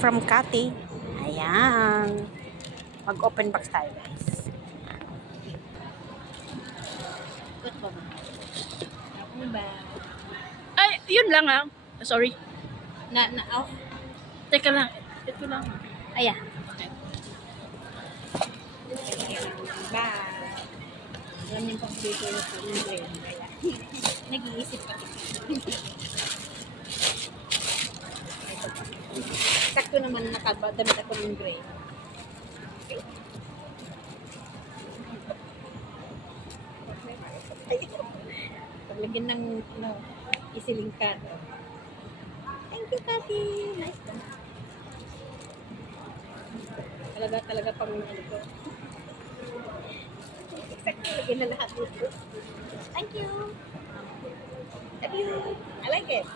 from Kati. Ayan. Mag-open box tayo, guys. Ba't ba ba? Ano ba? Ay, yun lang ah. Sorry. Na-off? Teka lang. Ito lang. Ayan. Ba? Alam niyo pang dito yung pag-ibig. Kaya, nag-iisip pa. Sakto naman nakadamit ako ng gray. Paglagyan ng isiling card. Thank you, Cathy. Nice one. Talaga pang ano ko. Exactly, lagyan na lahat dito. Thank you. Thank you. I like it.